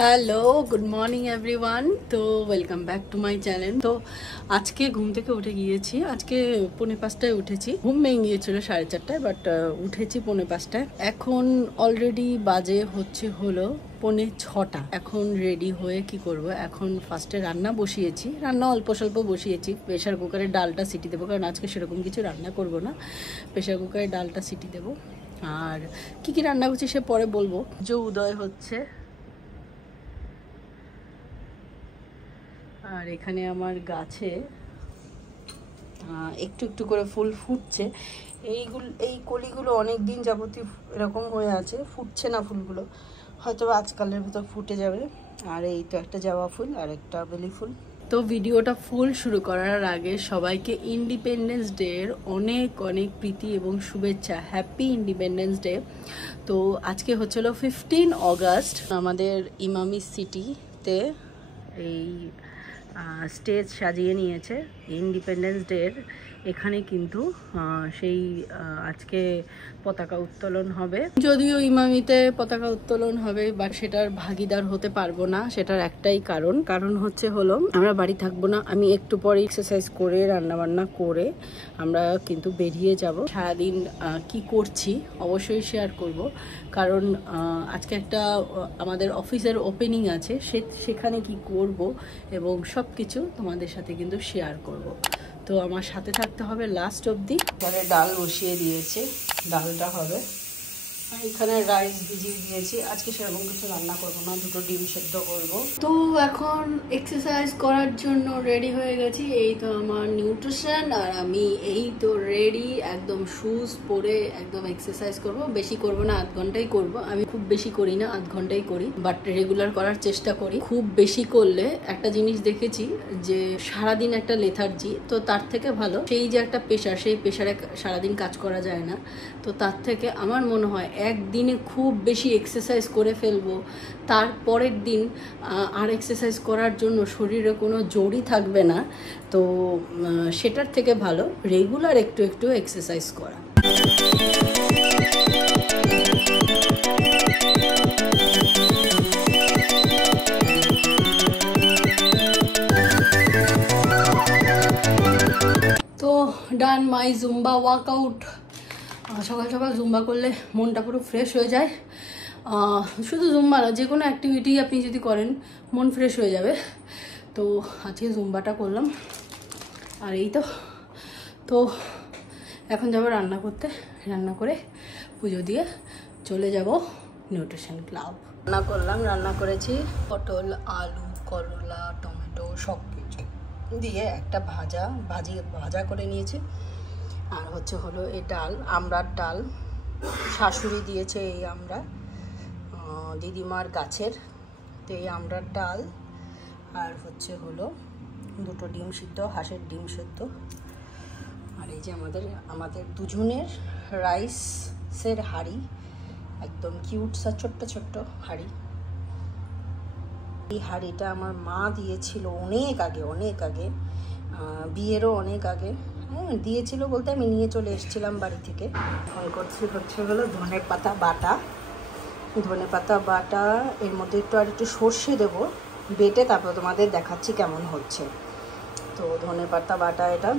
Hello, good morning everyone. তো welcome back to my channel. তো আজকে ঘুম থেকে উঠে গিয়েছি। আজকে 4:45টায় উঠেছি। ঘুম ভেঙে গিয়েছিল 4:30টায়, বাট উঠেছি 5:45টায়। এখন অলরেডি বাজে হলো 5:45। এখন রেডি হয়ে কি করব, এখন ফার্স্টে রান্না বসিয়েছি। রান্না অল্প স্বল্প বসিয়েছি। প্রেশার কুকারে ডালটা সিটি দেবো, কারণ আজকে সেরকম কিছু রান্না করব না। প্রেশার কুকারে ডালটা সিটি দেবো। আর কি রান্না করছি সে পরে বলবো। যে উদয় হচ্ছে, আর এখানে আমার গাছে একটু একটু করে ফুল ফুটছে। এই কলিগুলো অনেক দিন যাবতীয় এরকম হয়ে আছে, ফুটছে না ফুলগুলো, হয়তো আজকালের ভিতর ফুটে যাবে। আর এই তো একটা জবা ফুল আর একটা বেলি ফুল। তো ভিডিওটা ফুল শুরু করার আগে সবাইকে ইন্ডিপেন্ডেন্স ডে এর অনেক অনেক প্রীতি এবং শুভেচ্ছা। Happy independence day. তো আজকে হচ্ছিল 15 অগাস্ট। আমাদের ইমামি সিটিতে এই স্টেজ সাজিয়ে নিয়েছে ইন্ডিপেন্ডেন্স ডের। এখানে কিন্তু সেই আজকে পতাকা উত্তোলন হবে। যদিও ইমামিতে পতাকা উত্তোলন হবে, বাট সেটার ভাগিদার হতে পারবো না। সেটার একটাই কারণ হচ্ছে আমরা বাড়ি থাকবো না। আমি একটু পরে এক্সারসাইজ করে রান্নাবান্না করে আমরা কিন্তু বেরিয়ে যাব। সারাদিন কি করছি অবশ্যই শেয়ার করব, কারণ আজকে একটা আমাদের অফিসের ওপেনিং আছে, সেখানে কি করব এবং সব কিছু তোমাদের সাথে কিন্তু শেয়ার করব। তো আমার সাথে থাকতে হবে লাস্ট অবধি। এখানে ডাল বসিয়ে দিয়েছে, ডালটা হবে। আর এখানে রাইস ভিজিয়ে দিয়েছি। আজকে সেরকম কিছু রান্না করবো না, দুটো ডিম সেদ্ধ করব। তো এখন এক্সারসাইজ করার জন্য রেডি হয়ে গেছি। এই তো আমার নিউট্রিশন, আর আমি এই তো রেডি একদম শুজ পরে একদম এক্সারসাইজ করব। বেশি করব না, আধ ঘন্টাই করব। আমি খুব বেশি করি না, আধ ঘন্টাই করি, বাট রেগুলার করার চেষ্টা করি। খুব বেশি করলে একটা জিনিস দেখেছি যে সারাদিন একটা লেথার্জি, তো তার থেকে ভালো সেই যে একটা প্রেশার, সেই প্রেশারে সারাদিন কাজ করা যায় না। তো তার থেকে আমার মনে হয় একদিনে খুব বেশি এক্সারসাইজ করে ফেলবো, তারপরের দিন আর এক্সারসাইজ করার জন্য শরীরে কোনো জোরই থাকবে না। তো সেটার থেকে ভালো রেগুলার একটু একটু এক্সারসাইজ করা। তো ডান মাই জুম্বা ওয়ার্কআউট। সকাল সকাল জুম্বা করলে মনটা পুরো ফ্রেশ হয়ে যায়। শুধু জুম্বা না, যে কোনো অ্যাক্টিভিটি আপনি যদি করেন মন ফ্রেশ হয়ে যাবে। তো আজকে জুম্বাটা করলাম। আর এই তো এখন যাব রান্না করতে। রান্না করে পুজো দিয়ে চলে যাব নিউট্রিশন ক্লাব। রান্না করেছি পটল, আলু, করলা, টমেটো সব কিছু দিয়ে একটা ভাজা করে নিয়েছি। আর হলো এই ডাল, আমড়ার ডাল, শাশুড়ি দিয়েছে এই আমরা, দিদিমার গাছের। তো এই আমড়ার ডাল আর দুটো ডিম সিদ্ধ, হাঁসের ডিম সিদ্ধ। আর এই যে আমাদের দুজনের রাইসের হাঁড়ি, একদম কিউট সা ছোট্ট ছোট্ট হাঁড়ি। এই হাঁড়িটা আমার মা দিয়েছিল অনেক আগে, বিয়েরও অনেক আগে। দিয়েছিল বলতে আমি নিয়ে চলে এসেছিলাম বাড়ি থেকে। এখন করছি ধনে পাতা বাটা। এর মধ্যে একটু সর্ষে দেবো বেটে, তারপর তোমাদের দেখাচ্ছি কেমন হচ্ছে। তো ধনে পাতা বাটা, এটা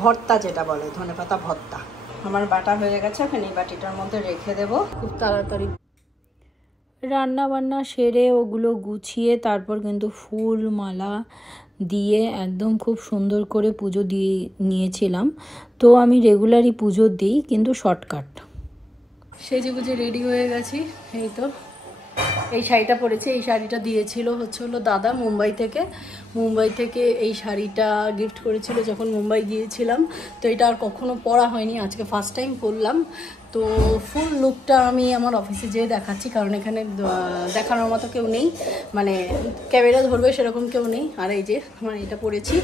ভর্তা যেটা বলে, ধনে পাতা ভর্তা। আমার বাটা হয়ে গেছে। এখন এই বাটিটার মধ্যে রেখে দেবো। খুব তাড়াতাড়ি রান্না বান্না সেরে ওগুলো গুছিয়ে তারপর কিন্তু ফুল মালা দিয়ে একদম খুব সুন্দর করে পুজো দিয়ে নিয়েছিলাম। তো আমি রেগুলারই পুজো দিই, কিন্তু শর্টকাট। সেজে গুজে রেডি হয়ে গেছি। এই তো এই শাড়িটা পরেছি। এই শাড়িটা দিয়েছিল হলো দাদা মুম্বাই থেকে এই শাড়িটা গিফট করেছিল যখন মুম্বাই গিয়েছিলাম। তো এটা আর কখনো পরা হয়নি, আজকে ফার্স্ট টাইম পরলাম। তো ফুল লুকটা আমি আমার অফিসে যেয়ে দেখাচ্ছি, কারণ এখানে দেখানোর মতো কেউ নেই, মানে ক্যামেরা ধরবে সেরকম কেউ নেই। আর এই যে আমার এটা পরেছি,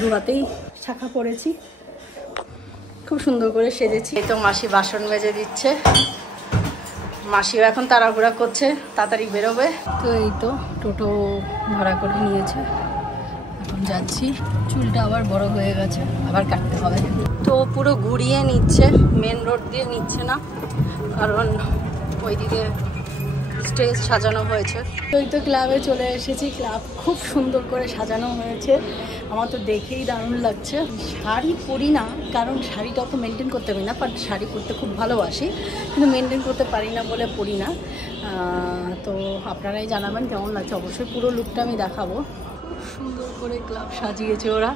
দুহাতেই শাখা পরেছি, খুব সুন্দর করে সেজেছি। এই তো মাসি বাসন মেজে দিচ্ছে। মাসিও এখন তাড়াহুড়া করছে, তাড়াতাড়ি বেরোবে। তো এই তো টোটো ভাড়া করে নিয়েছে, এখন যাচ্ছি। চুলটা আবার বড় হয়ে গেছে, আবার কাটতে হবে। তো পুরো ঘুরিয়ে নিচ্ছে, মেন রোড দিয়ে নিচ্ছে না, কারণ ওইদিকে স্টেজ সাজানো হয়েছে। তো ক্লাবে চলে এসেছি। ক্লাব খুব সুন্দর করে সাজানো হয়েছে, আমার তো দেখেই দারুণ লাগছে। শাড়ি পরি না, কারণ শাড়িটা তো মেনটেন করতে পারি না, বাট শাড়ি পরতে খুব ভালোবাসি, কিন্তু মেনটেন করতে পারি না বলে পরি না। তো আপনারাই জানাবেন কেমন লাগছে, অবশ্যই পুরো লুকটা আমি দেখাবো। খুব সুন্দর করে ক্লাব সাজিয়েছে ওরা।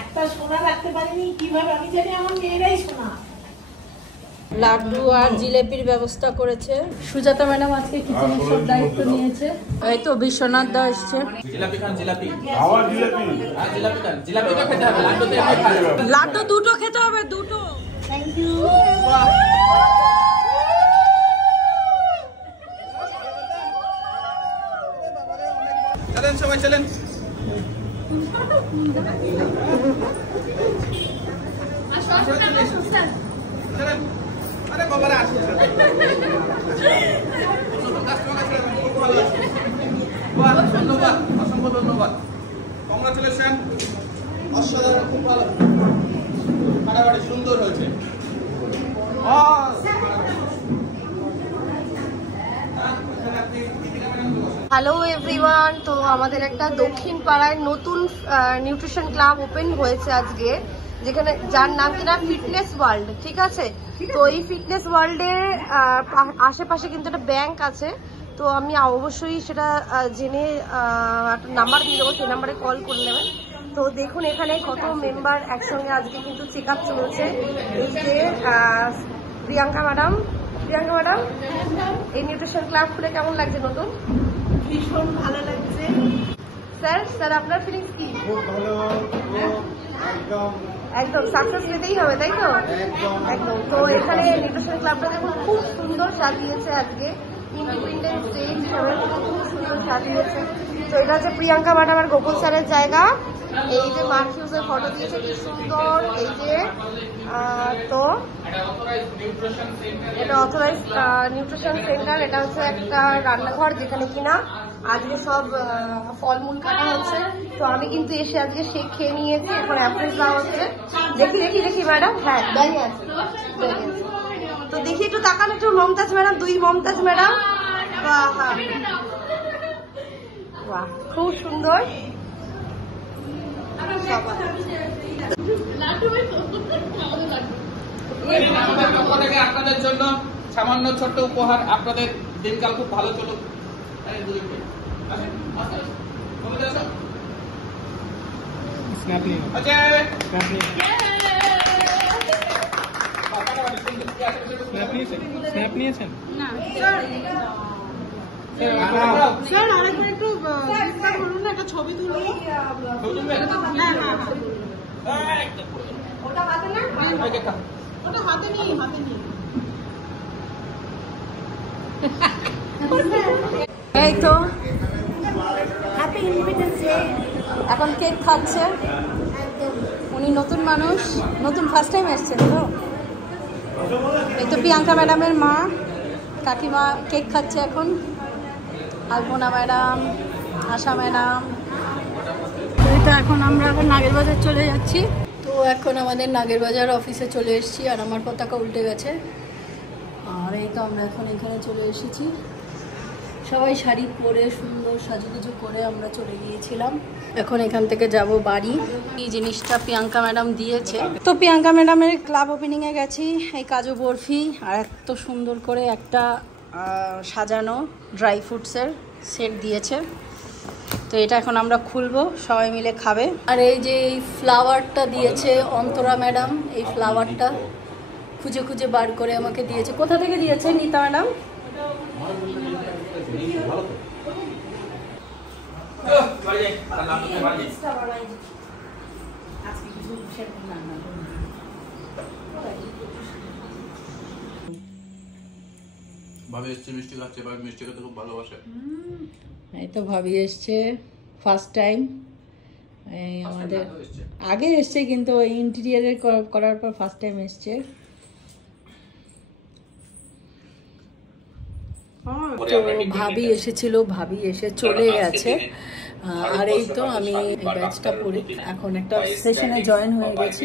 একটা সোনা রাখতে পারিনি, কিভাবে আমি জানি আমার মেয়েরাই সোনা। লাড্ডু আর জিলেপির ব্যবস্থা করেছে সুজাতা ম্যাডাম, আজকে কিচেনের সব দায়িত্ব নিয়েছে। এই তো বিশ্বনাথ দা এসছে। জিলাপি খান, জিলাপি খাওয়া, জিলাপি হ্যাঁ জিলাপি খান, জিলাপিটা খেতে হবে, লাড্ডু তো এমনি খাওয়া যাবে। লাড্ডু দুটো খেতে হবে, দুটো। Thank you. চলেন সবাই চলেন। আরে বাবারা আসুন, ধন্যবাদ, অসংখ্য ধন্যবাদ। কংগ্রাচুলেশন, অসাধারণ, খুব ভালো, ফাটাফাটি সুন্দর হয়েছে। হ্যালো এভরিওয়ান, তো আমাদের একটা দক্ষিণ পাড়ায় নতুন নিউট্রিশন ক্লাব ওপেন হয়েছে আজকে, যেখানে যার নাম কিনা ফিটনেস ওয়ার্ল্ড। ঠিক আছে, তো এই ফিটনেস ওয়ার্ল্ডের আশেপাশে কিন্তু একটা ব্যাংক আছে, তো আমি অবশ্যই সেটা জেনে একটা নাম্বার দিয়ে দেবো, সেই নাম্বারে কল করে নেবেন। তো দেখুন এখানে কত মেম্বার একসঙ্গে আজকে কিন্তু চেক আপ চলছে। এই যে প্রিয়াঙ্কা ম্যাডাম, এই নিউট্রিশন ক্লাব খুলে কেমন লাগছে নতুন? ভীষণ ভালো লাগছে স্যার আপনার ফিলিংস কি? খুব ভালো, একদম সাকসেস পেতেই হবে, তাই তো? একদম। তো এখানে নিউট্রিশন ক্লাবটা দেখুন খুব সুন্দর সাজিয়েছে আজকে, ইন্ডিপেন্ডেন্স ডে হিসেবে খুব সুন্দর সাজিয়েছে। তো এটা হচ্ছে প্রিয়াঙ্কা ম্যাডাম আর গোকুল স্যারের জায়গা। এই যে মার্কিউসের ফটো দিয়েছে কি সুন্দর, এই যে তো এটা অথরাইজ নিউট্রিশন সেন্টার। এটা হচ্ছে একটা রান্নাঘর যেখানে কিনা আজকে সব ফলমূল কাটা হচ্ছে। তো আমি কিন্তু এসে আজকে শেক খেয়ে নিয়েছি, এখন অ্যাপ্রেস দেওয়া হচ্ছে। দেখি ম্যাডাম, হ্যাঁ দাঁড়িয়ে আছে। তো দেখি একটু তাকান, একটু মমতাজ ম্যাডাম, দুই মমতাজ ম্যাডাম, বাহ বাহ খুব সুন্দর। আপনাদের জন্য সামান্য ছোট্ট উপহার, আপনাদের দিনকাল খুব ভালো চলুক। স্ন্যাপ নিয়েছেন না স্যার? আরেকবার একটু বলুন না, একটা ছবি তুলি। ওটা হাতে না, ওটা হাতে নিই। এই তো হ্যাপি ইন্ডিপেন্ডেন্স ডে। এখন কেক খাচ্ছে উনি, নতুন মানুষ, নতুন ফার্স্ট টাইম এসছেন। তো এই তো প্রিয়াঙ্কা ম্যাডামের মা, কাকিমা কেক খাচ্ছে এখন, আলপনা ম্যাডাম, আশা ম্যাডাম। তো এখন আমরা এখন নাগেরবাজার চলে যাচ্ছি। তো এখন আমাদের নাগেরবাজার অফিসে চলে এসেছি, আর আমার পতাকা উল্টে গেছে। আর এই তো আমরা এখন এখানে চলে এসেছি, সবাই শাড়ি পরে সুন্দর সাজুগুজু করে আমরা চলে গিয়েছিলাম। এখন এখান থেকে যাব বাড়ি। এই জিনিসটা প্রিয়াঙ্কা ম্যাডাম দিয়েছে। তো প্রিয়াঙ্কা ম্যাডামের ক্লাব ওপেনিংয়ে গেছি, এই কাজু বরফি আর এত সুন্দর করে একটা সাজানো ড্রাই ফ্রুটসের সেট দিয়েছে। তো এটা এখন আমরা খুলবো, সবাই মিলে খাবে। আর এই যে এই ফ্লাওয়ারটা দিয়েছে অন্তরা ম্যাডাম, এই ফ্লাওয়ারটা খুঁজে খুঁজে বার করে আমাকে দিয়েছে। কোথা থেকে দিয়েছে নীতা ম্যাডাম? ভাবি এসছে, মিষ্টি খাচ্ছে, ভাবি মিষ্টি খেতে খুব ভালোবাসে। এই তো ভাবি এসছে ফার্স্ট টাইম, এই আমাদের আগে এসছে কিন্তু ইন্টেরিয়ারের করার পর ফার্স্ট টাইম এসছে। তো ভাবি এসেছিল, ভাবি এসে চলে গেছে। আর এই তো আমি ব্যাচটা পড়ি, এখন একটা সেশনে জয়েন হয়ে গেছি।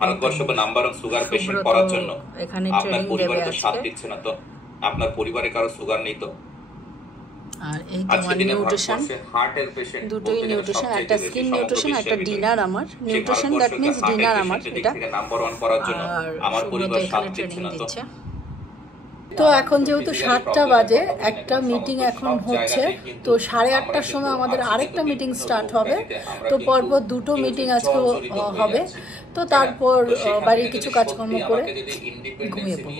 Bharatvarsha number of sugar patient করার জন্য এখানে আপনার ট্রেনিং পরিবারে দেবে তো সাথ আজকে। দিচ্ছে না, তো আপনার পরিবারে কারো সুগার নেই তো? আর এই তো আজকে আমার দিনে নিউট্রিশন, ভারতবর্ষে হার্টের পেশেন্ট দুটোই নিউট্রিশন, একটা স্কিন নিউট্রিশন, একটা ডিনার। আমার নিউট্রিশন দ্যাট মিন্স ডিনার আমার এটা। নাম্বার 1 করার জন্য আমার পরিবার সাথ দিচ্ছে না তো? তো এখন যেহেতু 7টা বাজে, একটা মিটিং এখন হচ্ছে, তো 8:30টার সময় আমাদের আরেকটা মিটিং স্টার্ট হবে। তো পরপর দুটো মিটিং আজকে হবে। তো তারপর বাড়ির কিছু কাজকর্ম করে ঘুমিয়ে পড়ব।